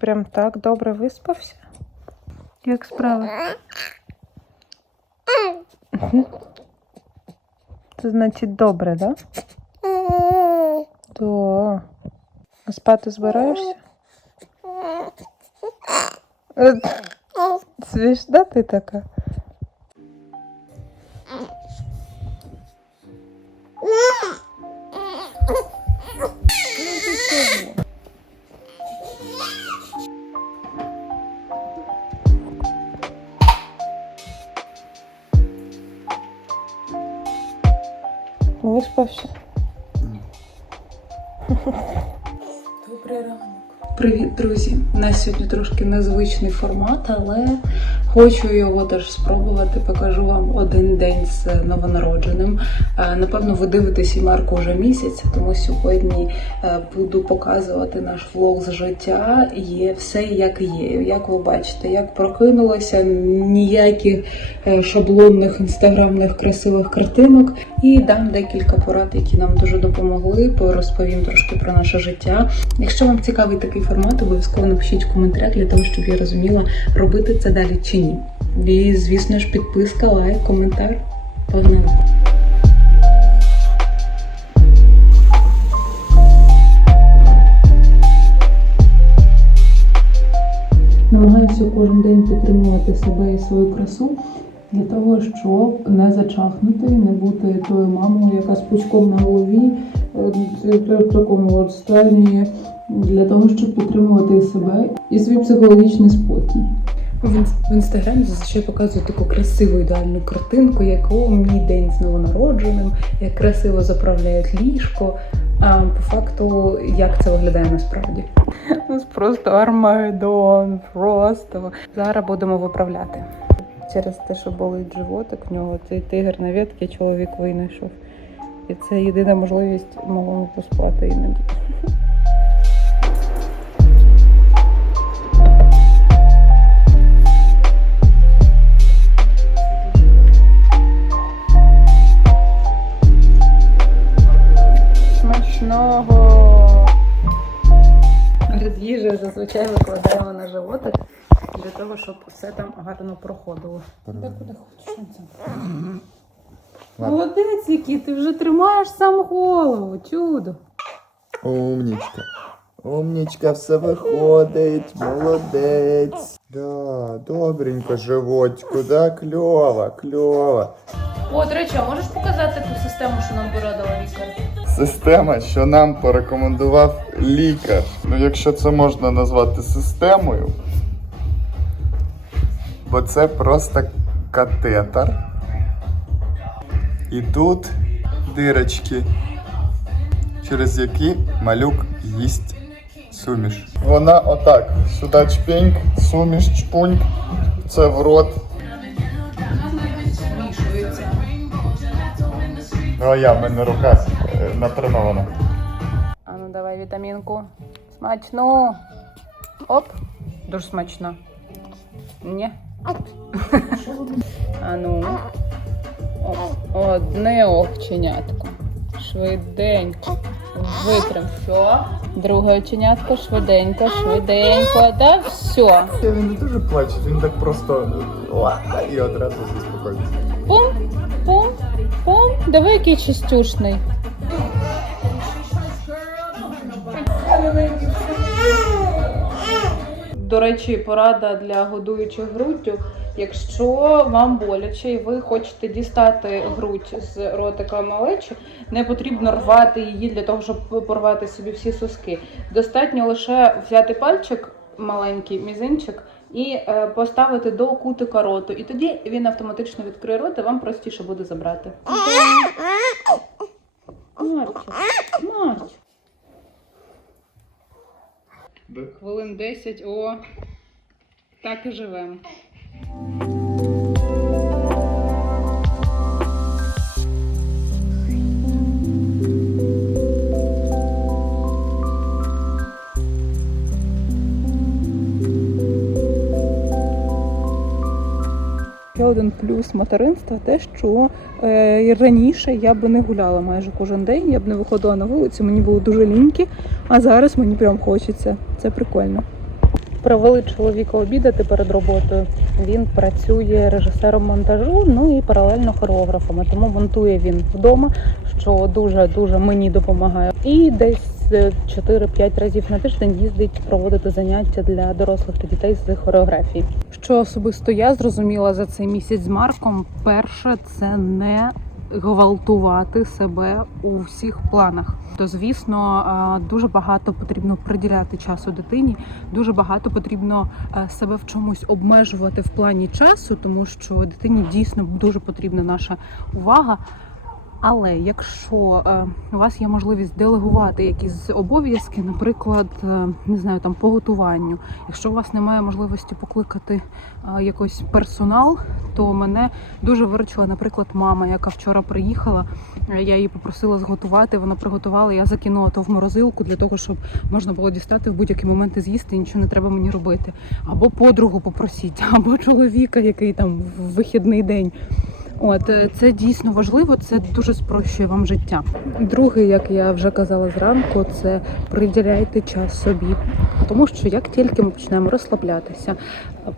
прям так добре виспався? Як справа? Це значить добре, так? Да? Да. А спати збираєшся? Е, Смішна ти така? Виспався? Добрий ранок. Привіт, друзі! У нас сьогодні трошки незвичний формат, але хочу його теж спробувати. Покажу вам один день з новонародженим. Е, Напевно, ви дивитесь і Марку вже місяць, тому сьогодні е, буду показувати наш влог з життя. Є все як є. Як ви бачите, як прокинулося, ніяких е, шаблонних інстаграмних красивих картинок. І дам декілька порад, які нам дуже допомогли. Розповім трошки про наше життя. Якщо вам цікавий такий формат, обов'язково напишіть в коментарях для того, щоб я розуміла, робити це далі чи ні. І, звісно ж, підписка, лайк, коментар. Погнали! Намагаюся кожен день підтримувати себе і свою красу для того, щоб не зачахнути, не бути тою мамою, яка з пучком на голові е, в такому стані, для того, щоб підтримувати себе і свій психологічний спокій. В, в інстаграмі зазвичай показують таку красиву ідеальну картинку, якого мій день з новонародженим, як красиво заправляють ліжко. А по факту, як це виглядає насправді? Нас просто армагеддон, просто. Зараз будемо виправляти. Через те, що болить животик, в нього цей тигр на ветки чоловік винайшов. І це єдина можливість малому поспати іноді. Смачного! Перед їжею зазвичай викладаємо на животик для того, щоб все там гарно проходило. Та куди хочеш? Молодець, який, ти вже тримаєш сам голову, чудо. Умнічка. Умнічка, все виходить, молодець. Да, добренько, животику, да, кльово, кльово. О, до речі, а можеш показати ту систему, що нам порадила лікар? Система, що нам порекомендував лікар. Ну, якщо це можна назвати системою, бо це просто катетер. І тут дирочки, через які малюк їсть суміш. Вона отак. Сюди чпіньк, суміш, чпуньк. Це в рот. Ну а я, в мене рука натренована. А ну давай вітамінку. Смачну. Оп. Дуже смачно. Ні. А ну. О, одне оченятко. Швиденько. Витрим. Все. Друге оченятко. Швиденько, швиденько. Да, все. Він не дуже плаче, він так просто ладно, і одразу заспокоїться. Пум, пум, пум. Давай який чистюшний. До речі, порада для годуючих груддю. Якщо вам боляче і ви хочете дістати грудь з ротика малечі, не потрібно рвати її для того, щоб порвати собі всі соски. Достатньо лише взяти пальчик, маленький мізинчик, і е, поставити до кутика роту. І тоді він автоматично відкриє рот, і вам простіше буде забрати. Марчик, Марч. Хвилин 10, о. Так і живемо. Ще один плюс материнства те, що е, раніше я би не гуляла майже кожен день, я б не виходила на вулицю, мені було дуже ліньки, а зараз мені прям хочеться. Це прикольно. Привели чоловіка обідати перед роботою. Він працює режисером монтажу, ну і паралельно хореографом. Тому монтує він вдома, що дуже дуже мені допомагає. І десь е, 4-5 разів на тиждень їздить проводити заняття для дорослих та дітей з хореографії. Що особисто я зрозуміла за цей місяць з Марком, перше це не гвалтувати себе у всіх планах. То звісно, дуже багато потрібно приділяти часу дитині. Дуже багато потрібно е, себе в чомусь обмежувати в плані часу, тому що дитині дійсно дуже потрібна наша увага. Але якщо е, у вас є можливість делегувати якісь обов'язки, наприклад, е, не знаю, там по готуванню, якщо у вас немає можливості покликати е, якийсь персонал, то мене дуже виручила, наприклад, мама, яка вчора приїхала. Я її попросила зготувати, вона приготувала. Я закинула то в морозилку для того, щоб можна було дістати в будь-який момент і з'їсти, нічого не треба мені робити. Або подругу попросіть, або чоловіка, який там в вихідний день. От е, це дійсно важливо, це дуже спрощує вам життя. Друге, як я вже казала зранку, це приділяйте час собі. Тому що як тільки ми почнемо розслаблятися,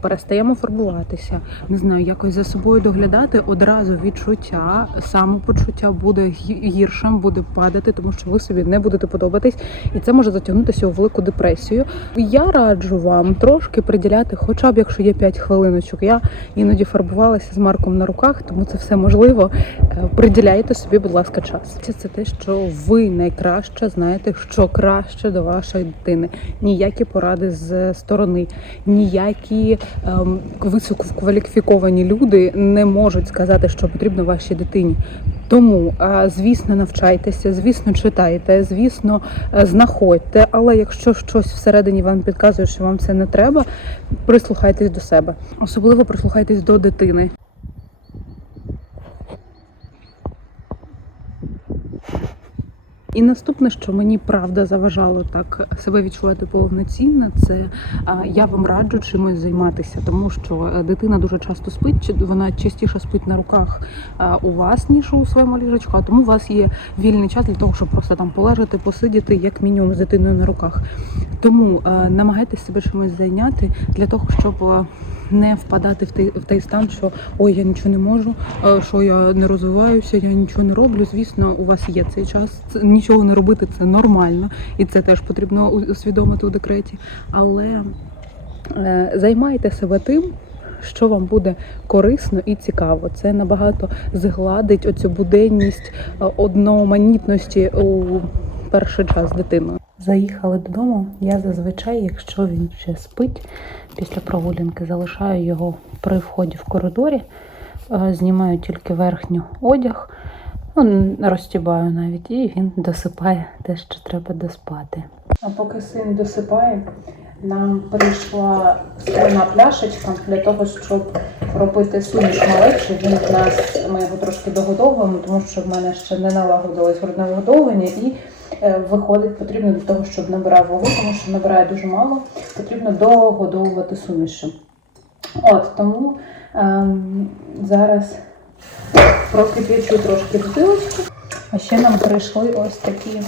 перестаємо фарбуватися, не знаю, якось за собою доглядати, одразу відчуття, самопочуття буде гіршим, буде падати, тому що ви собі не будете подобатись, і це може затягнутися у велику депресію. Я раджу вам трошки приділяти, хоча б якщо є 5 хвилиночок. Я іноді фарбувалася з Марком на руках, тому це все можливо. Е, Приділяйте собі, будь ласка, час. Це те, що ви найкраще знаєте, що краще до вашої дитини. Ніякі поради з сторони, ніякі ем, висококваліфіковані люди не можуть сказати, що потрібно вашій дитині. Тому, е, звісно, навчайтеся, звісно, читайте, звісно, е, знаходьте. Але якщо щось всередині вам підказує, що вам це не треба, прислухайтесь до себе. Особливо прислухайтесь до дитини. І наступне, що мені правда заважало так себе відчувати повноцінно, це я вам раджу чимось займатися, тому що е, дитина дуже часто спить, вона частіше спить на руках у вас, ніж у своєму ліжечку, а тому у вас є вільний час для того, щоб просто там полежати, посидіти, як мінімум з дитиною на руках. Тому е, намагайтесь себе чимось зайняти для того, щоб е, не впадати в той, в той стан, що ой, я нічого не можу, що я не розвиваюся, я нічого не роблю. Звісно, у вас є цей час. Нічого не робити це нормально, і це теж потрібно усвідомити у декреті. Але е, займайте себе тим. Що вам буде корисно і цікаво, це набагато згладить оцю буденність е, одноманітності у перший час дитиною. Заїхали додому. Я зазвичай, якщо він ще спить після прогулянки, залишаю його при вході в коридорі, е, знімаю тільки верхню одяг, ну, розтібаю навіть, і він досипає те, що треба доспати. А поки син досипає, нам прийшла скляна пляшечка для того, щоб робити суміш малечі. Він в нас, ми його трошки догодовуємо, тому що в мене ще не налагодилось грудне вигодовування і виходить, потрібно для того, щоб набирав вагу, тому що набирає дуже мало, потрібно догодовувати суміші. От тому ем, зараз прокип'ячу трошки бутилочку. А ще нам прийшли ось такі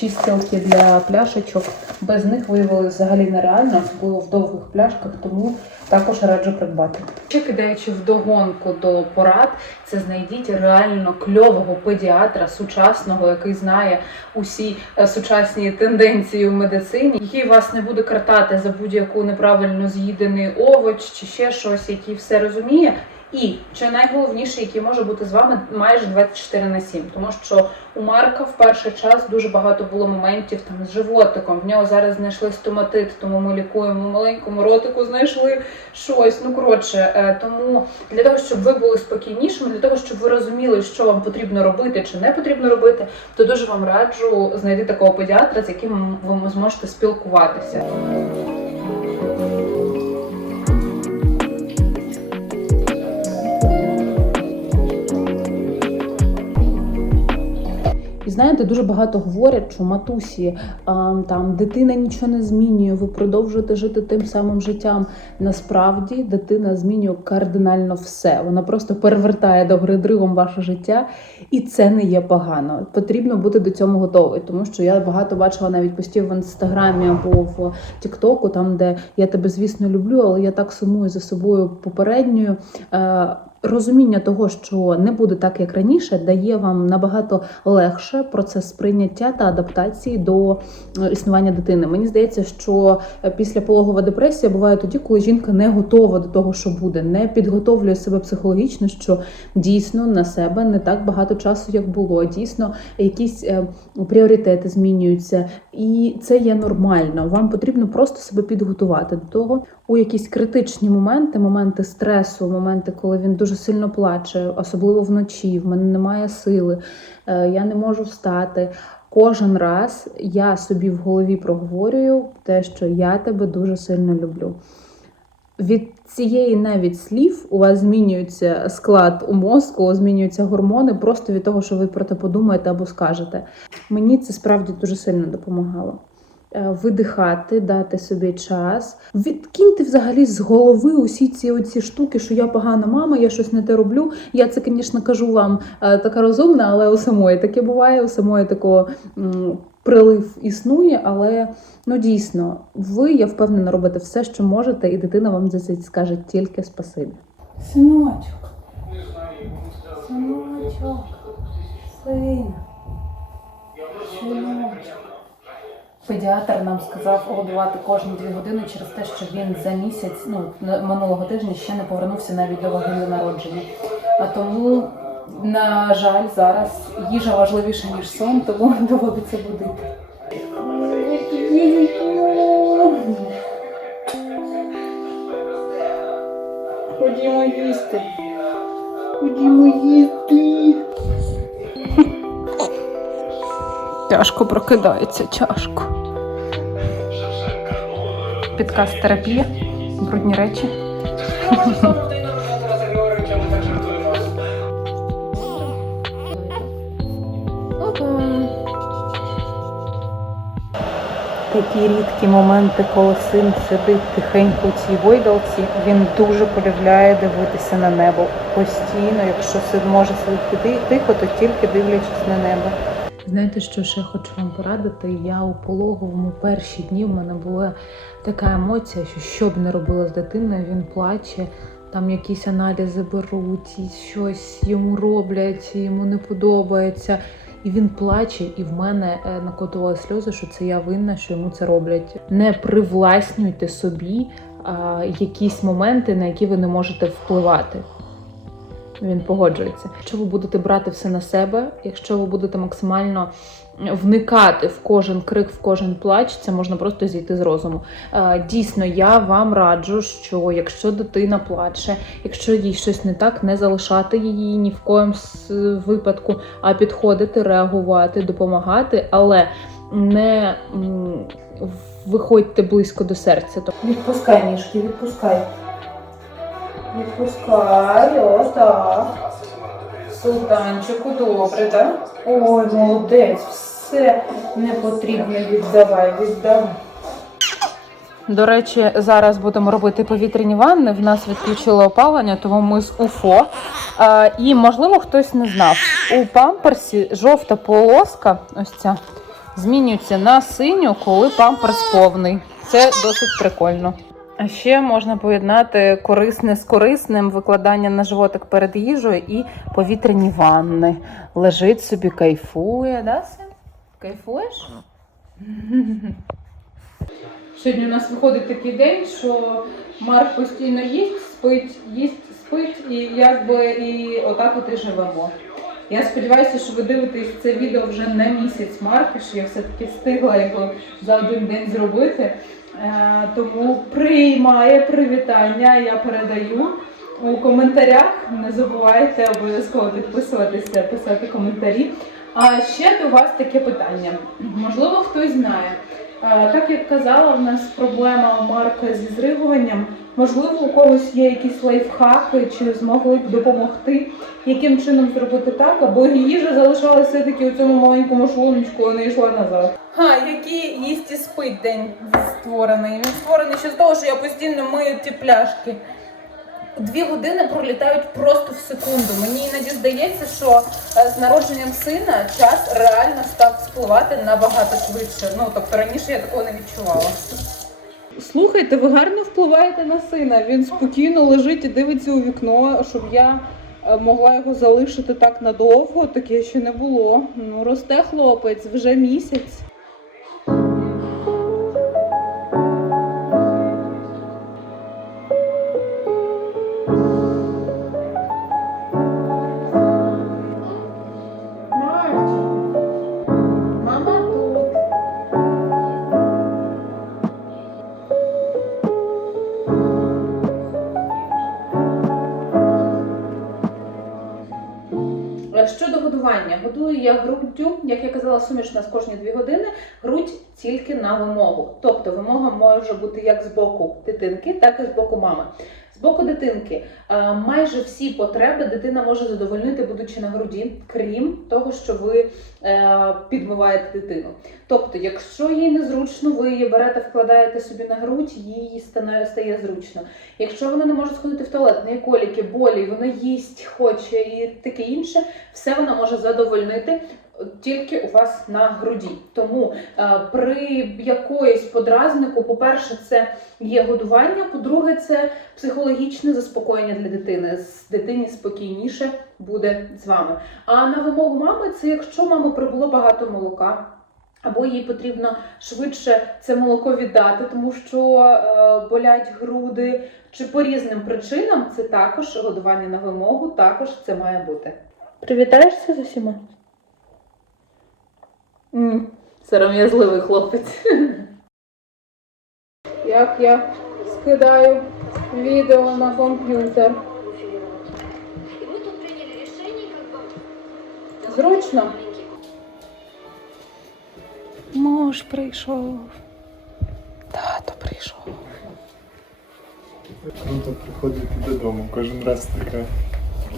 чистилки для пляшечок. Без них виявилось взагалі нереально, було в довгих пляшках, тому також раджу придбати. Ще кидаючи вдогонку до порад, це знайдіть реально кльового педіатра сучасного, який знає усі е, сучасні тенденції в медицині, який вас не буде картати за будь-яку неправильно з'їдений овоч чи ще щось, який все розуміє. І що найголовніше, який може бути з вами майже 24 на 7, тому що у Марка в перший час дуже багато було моментів там з животиком. В нього зараз знайшли стоматит, тому ми лікуємо маленькому ротику, знайшли щось. Ну коротше, е, тому для того, щоб ви були спокійнішими, для того, щоб ви розуміли, що вам потрібно робити чи не потрібно робити, то дуже вам раджу знайти такого педіатра, з яким ви зможете спілкуватися. Знаєте, дуже багато говорять, що матусі там дитина нічого не змінює, ви продовжуєте жити тим самим життям. Насправді дитина змінює кардинально все. Вона просто перевертає до дригом ваше життя, і це не є погано. Потрібно бути до цього готовий, тому що я багато бачила навіть постів в інстаграмі або в Тіктоку, там де я тебе, звісно, люблю, але я так сумую за собою попередньою. Розуміння того, що не буде так, як раніше, дає вам набагато легше процес сприйняття та адаптації до е, існування дитини. Мені здається, що е, після пологова депресія буває тоді, коли жінка не готова до того, що буде, не підготовлює себе психологічно, що дійсно на себе не так багато часу, як було. Дійсно, якісь е, пріоритети змінюються, і це є нормально. Вам потрібно просто себе підготувати до того у якісь критичні моменти, моменти стресу, моменти, коли він дуже сильно плаче, особливо вночі. В мене немає сили, е, я не можу встати. Кожен раз я собі в голові проговорюю те, що я тебе дуже сильно люблю. Від цієї навіть слів у вас змінюється склад у мозку, змінюються гормони просто від того, що ви про це подумаєте або скажете. Мені це справді дуже сильно допомагало. Е, Видихати, дати собі час. Відкиньте взагалі з голови усі ці оці штуки, що я погана мама, я щось не те роблю. Я це, звісно, кажу вам е, така розумна, але у самої таке буває, у самої такого прилив існує. Але ну дійсно, ви, я впевнена, робите все, що можете, і дитина вам за це скаже тільки спасибі. Синочок. Синочок. Син. Синочок. Педіатр нам сказав годувати кожні дві години через те, що він за місяць, ну минулого тижня ще не повернувся навіть до ваги народження. А тому, на жаль, зараз їжа важливіша ніж сон, тому доводиться будити. Ходімо їсти. Ходімо їсти. Тяжко прокидається, тяжко. Підказ терапія, брудні речі. Такі рідкі моменти, коли син сидить тихенько у цій гойдалці, він дуже полюбляє дивитися на небо. Постійно, якщо син може сидіти тихо, то тільки дивлячись на небо. Знаєте, що ще хочу вам порадити? Я у пологовому перші дні в мене була така емоція, що що б не робила з дитиною, він плаче, там якісь аналізи беруть, і щось йому роблять, і йому не подобається. І він плаче, і в мене е, накотували сльози, що це я винна, що йому це роблять. Не привласнюйте собі а, якісь моменти, на які ви не можете впливати. Він погоджується. Якщо ви будете брати все на себе, якщо ви будете максимально вникати в кожен крик, в кожен плач, це можна просто зійти з розуму. Е, Дійсно, я вам раджу, що якщо дитина плаче, якщо їй щось не так, не залишати її ні в коєму випадку, а підходити, реагувати, допомагати, але не виходьте близько до серця. Відпускай ніжки, відпускай. Відпускай, отак. Султанчику, добре, так? Ой, молодець, все непотрібне віддавай, віддавай. До речі, зараз будемо робити повітряні ванни. В нас відключили опалення, тому ми з УФО. А, і, можливо, хтось не знав. У памперсі жовта полоска, ось ця, змінюється на синю, коли памперс повний. Це досить прикольно. А ще можна поєднати корисне з корисним, викладання на животик перед їжею і повітряні ванни. Лежить собі, кайфує, да, син? Кайфуєш? Сьогодні у нас виходить такий день, що Марк постійно їсть, спить, їсть, спить, і якби і отак от і живемо. Я сподіваюся, що ви дивитесь це відео вже не місяць Марка, що я все-таки встигла його за один день зробити. Е, тому приймає привітання, я передаю у коментарях. Не забувайте обов'язково підписуватися, писати коментарі. А ще до вас таке питання. Можливо, хтось знає. Е, Так як казала, в нас проблема у Марка зі зригуванням. Можливо, у когось є якісь лайфхаки, чи змогли б допомогти, яким чином зробити так, аби їжа залишалася все-таки у цьому маленькому шлуночку, а не йшла назад. Ха, який їсть і спить день створений. Він створений ще з того, що я постійно мию ті пляшки. Дві години пролітають просто в секунду. Мені іноді здається, що е, з народженням сина час реально став спливати набагато швидше. Ну тобто раніше я такого не відчувала. Слухайте, ви гарно впливаєте на сина. Він спокійно лежить і дивиться у вікно, щоб я е, могла його залишити так надовго. Таке ще не було. Ну, росте хлопець вже місяць. Я груддю, як я казала, суміш нас кожні 2 години, грудь тільки на вимогу. Тобто вимога може бути як з боку дитинки, так і з боку мами. З боку дитинки е, майже всі потреби дитина може задовольнити, будучи на груді, крім того, що ви е, підмиваєте дитину. Тобто, якщо їй незручно, ви її берете, вкладаєте собі на грудь, їй стає зручно. Якщо вона не може сходити в туалет, в неї коліки, болі, вона їсть хоче і таке інше, все вона може задовольнити. Тільки у вас на груді. Тому е, при якоїсь подразнику, по-перше, це є годування, по-друге, це психологічне заспокоєння для дитини. З дитині спокійніше буде з вами. А на вимогу мами це якщо мама прибуло багато молока. Або їй потрібно швидше це молоко віддати, тому що е, болять груди, чи по різним причинам це також годування на вимогу, також це має бути. Привітаєшся з усіма? Сором'язливий хлопець. Як я скидаю відео на комп'ютер. Тут. Зручно? Муж прийшов. Тато прийшов. Круто приходити додому. Кожен раз така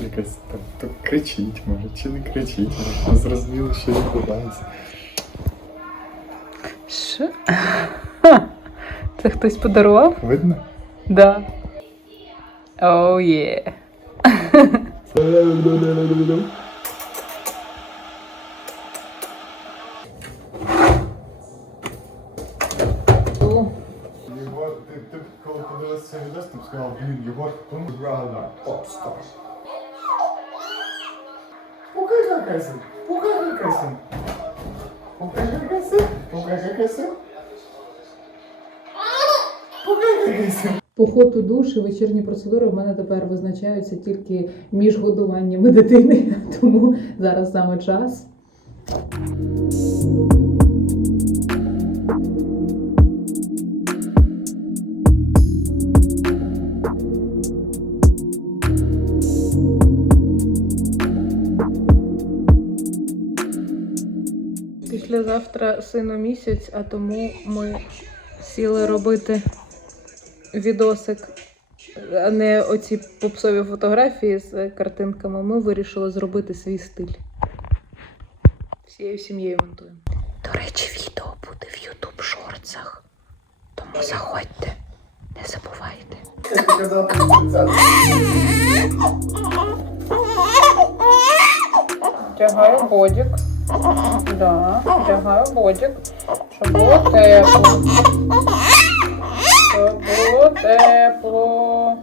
якась там то кричить, може, чи не кричить. Зрозуміло, що відбувається. Що? Це хтось подарував? Видно? Да. Оу є. Єгор, ти, ти коли подивився цей відео, ти б сказав, блін, Єгор, кому реально попстар. Покажи кайсен, покажи кайсен. Кайсен. Поход у душ і вечірні процедури в мене тепер визначаються тільки між годуваннями дитини, тому зараз саме час. Післязавтра сину місяць, а тому ми сіли робити відосик, а не оці попсові фотографії з картинками. Ми вирішили зробити свій стиль. Всією сім'єю монтуємо. До речі, відео буде в YouTube шорцах. Тому заходьте, не забувайте. Вдягаю бодік. Да, вдягаю бодік, щоб було тепло. Щоб було тепло.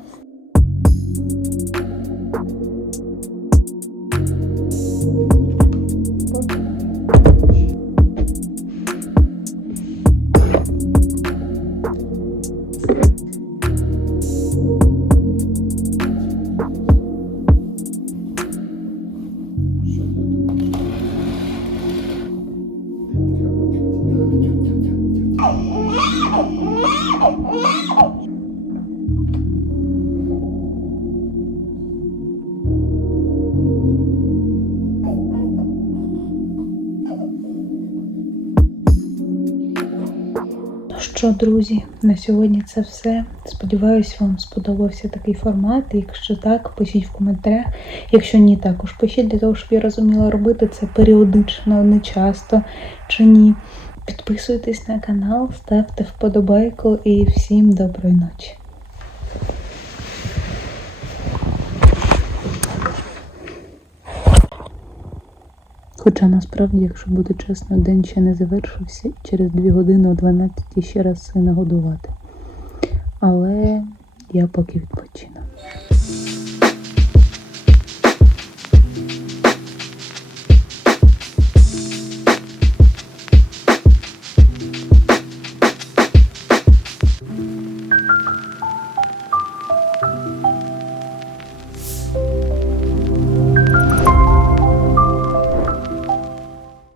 Що, друзі, на сьогодні це все. Сподіваюсь, вам сподобався такий формат. Якщо так, пишіть в коментарях. Якщо ні, також пишіть для того, щоб я розуміла, робити це періодично, не часто чи ні. Підписуйтесь на канал, ставте вподобайку і всім доброї ночі. Хоча насправді, якщо бути чесно, день ще не завершився, і через 2 години о 12 ще раз сина годувати. Але я поки відпочину.